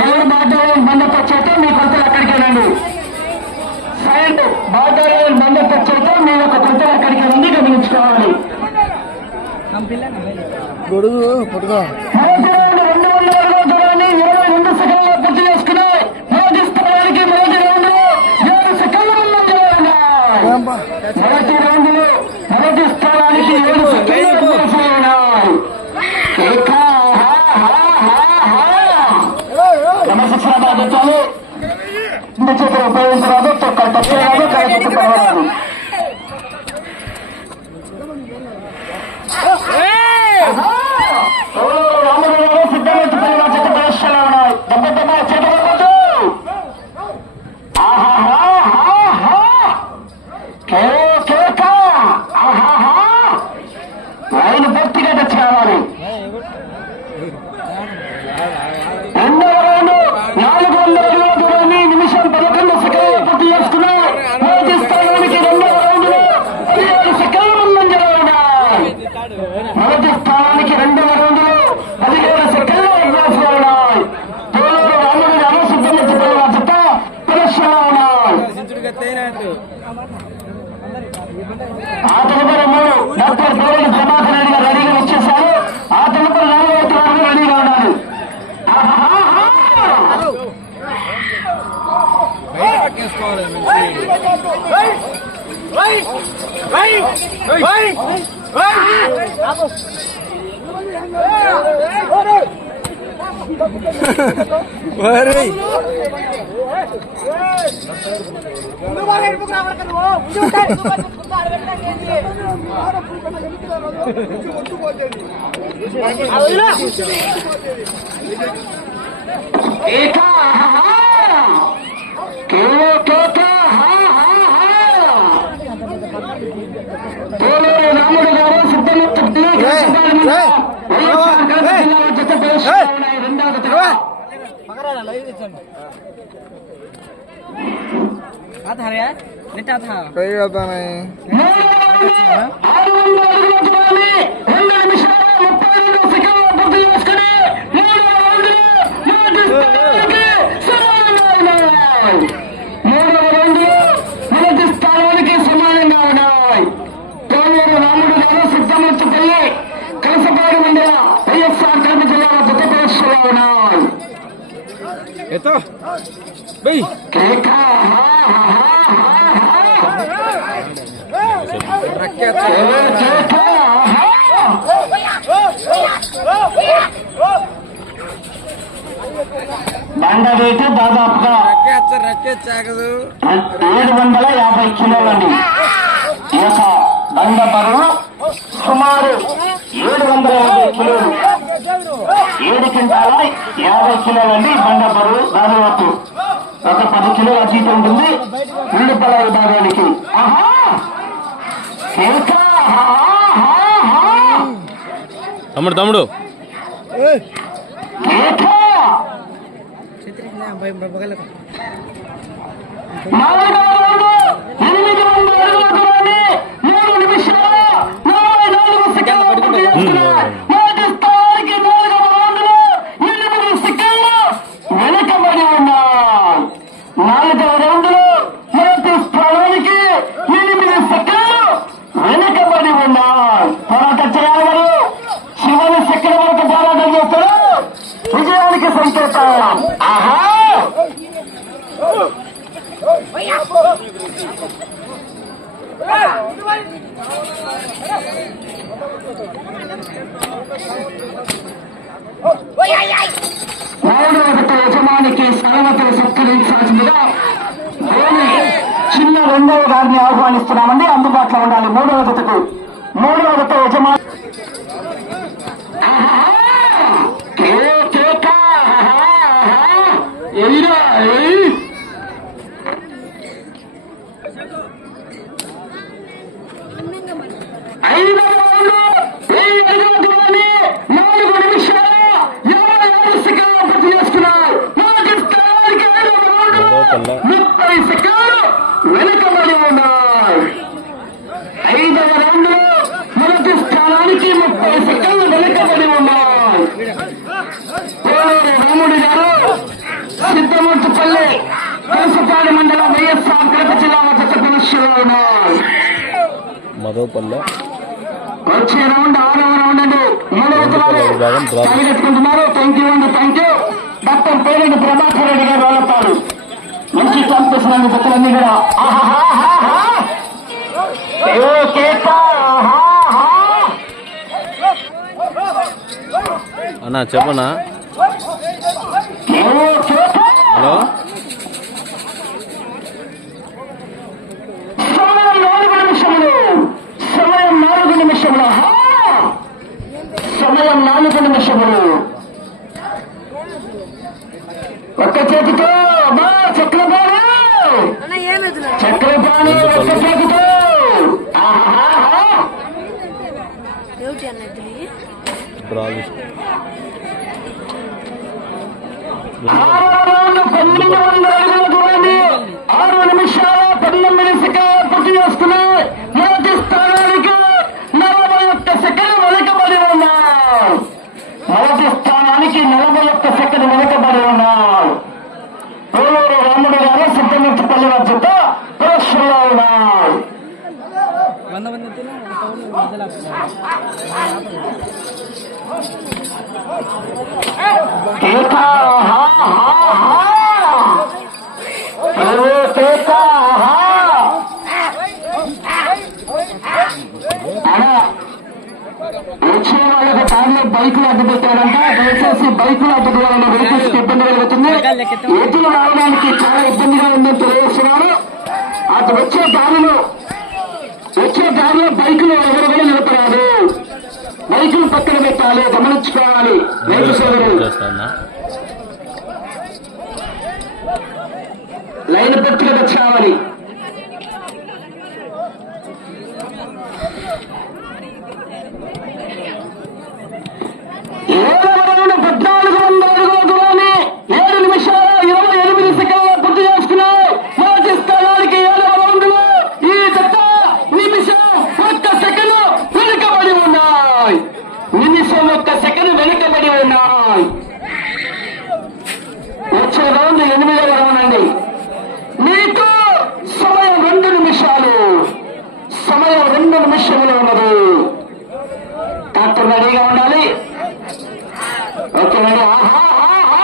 ఎవరు బాటాలియన్ బందొక్క చేత మీ కొత్త అక్కడికి వెళ్ళండి సైడ్ బాటాలియన్ బందొక్క చేత మీ యొక్క కొత్త అక్కడికి వెళ్ళి గమనించుకోవాలి. గొడుగు नीचे तरफ़ प्रवेश राजो तो कटक राजो कार्यक्रम Wari. Kita, kita. आता रे नेट आता काही आता नाही तो भाई బండ వెయిట్ దాదాపుగా ఏడు వందల యాభై కిలోలండి ఈ యొక్క బండ బరువు సుమారు ఏడు వందల యాభై కిలోలు. ఏడు కింటాల యాభై కిలోలండి బండపరు దాదాపు ఒక పది కిలోల జీతం ఉంటుంది. ఉల్లిపల్ల విభాగానికి భాగానికి. తమ్ముడు తమ్ముడు. భయం విజయానికి సంకేతం. ఆహా! మూడు యజమానికి సర్వతో సత్కరించాల్సిందిగా చిన్న రెండవ గారిని ఆహ్వానిస్తున్నామండి. అందుబాటులో ఉండాలి మూడవ జతకు. ఎత్తులారు విభాగం డ్రా. పరిగెత్తుకుంటున్నారు థ్యాంక్ యూ అండి. Thank you doctor parent Prabhakar Reddy garu వాళ్ళపాలు మంచి కాంపిటీషన్ జతలన్నీ కూడా. అన్నా చెప్పనా. హలో సమయం నాలుగు నిమిషములు సమయం నాలుగు నిమిషములు ఆహా. సమయం నాలుగు నిమిషములు. ఒక్క చేతితో బా చక్రపాణి. అన్న ఏమది చక్రపాణి ఒక్క చేతితో. రౌండ్ పన్నెండు వందల అడుగుల దూరాన్ని ఆరు నిమిషాల పన్నెండు సెకండ్లు పూర్తి చేసుకున్నాయి మొదటి స్థానానికి నలభై ఒక్క సెకండ్ వెనుకబడి ఉన్నాం మొదటి స్థానానికి నలభై ఒక్క సెకండ్ వెనుకబడి ఉన్నాడు. పోలూరు రాముడు గారు సిద్ధమించుపల్లి వచ్చుతో పురుషుల్లో ఉన్నాం కేక, హా, హా, హా. ఏ కేక, హా. అలా వచ్చే వాళ్ళకి దారిలో బైకులు అడ్డు పెట్టారంట దయచేసి బైకులు అడ్డు వలన వెహికల్స్ ఇబ్బంది కలుగుతుంది. ఎదురు రావడానికి చాలా ఇబ్బందిగా ఉందని తెలియజేస్తున్నారు. అటు వచ్చే దారిలో వచ్చే దారిలో బైకులు ఎవరు కూడా నిలపరాదు బైకులు పక్కన పెట్టాలి గమనించుకోవాలి. రైతు సోదరులు. లైన్ పట్టుకు వచ్చామని పద్నాలుగు వందల అడుగుల దూరాన్ని ఏడు నిమిషాల ఇరవై ఎనిమిది సెకండ్ల పూర్తి చేసుకున్నాయి మొదటి స్థానానికి ఏడవ రౌండ్లో ఈ జత నిమిషం ఒక్క సెకండ్ వెనుకబడి ఉన్నాయి నిమిషం ఒక్క సెకండ్ వెనుకబడి ఉన్నాయి వచ్చే రౌండ్ ఎనిమిదవ రౌండ్ అండి మీకు సమయం రెండు నిమిషాలు. సమయం రెండు నిమిషంలో ఉన్నది. డాక్టర్ రెడీగా ఉండాలి? ఓకేనండి ఆహా ఆహా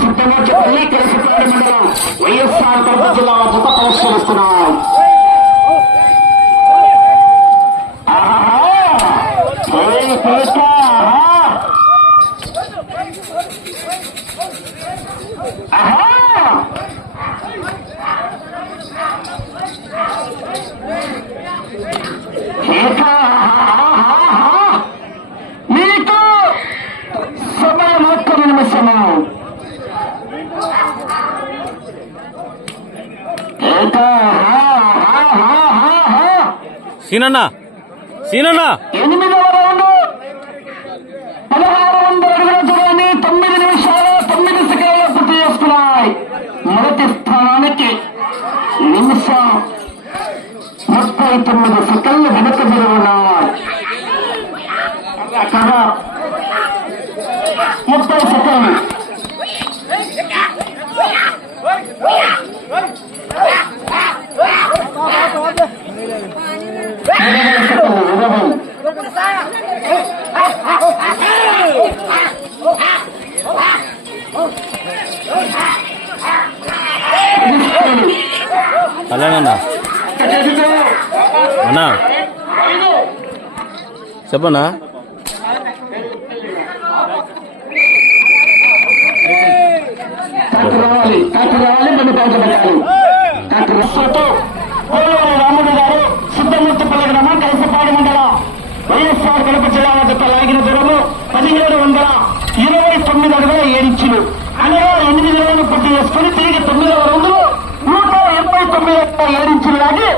సిద్ధంగా చెప్పి కలిసిపోయిన మండలం వైఎస్ఆర్ కడప జిల్లా జత పరిష్కరిస్తున్నాం ఆహా! ఏయ్ కేక, ఆహా! ఆహా! కేక, ఆహా! ఆహా! మీకు సమయం ఒక్క నిమిషము ఏక, హా, హా, హా, హా, హా. సీనన్నా సీనన్నా ఎనిమిదవ రౌండ్ పదహారు వందల అడుగుల దూరాన్ని తొమ్మిది నిమిషాలు తొమ్మిది సెకండ్లు పూర్తి చేసుకున్నాయి. మొదటి స్థానానికి నిమిషం ముప్పై తొమ్మిది సెకండ్లు వెనుకబడి ఉన్నాయి కాకి రస్సులతో కోలూరు రాముడు గారు సిద్ధమూర్తిపల్లి గ్రామం కలిసపాడు మండలం వైఎస్ఆర్ కడప జిల్లా వద్ద లాగిన దూరము పదిహేడు వందల ఇరవై తొమ్మిది అడుగుల ఏడించులు అనగా ఎనిమిది రోజులు పూర్తి వేసుకుని తిరిగి తొమ్మిదవ రోజులు kemudian mau lincin lagi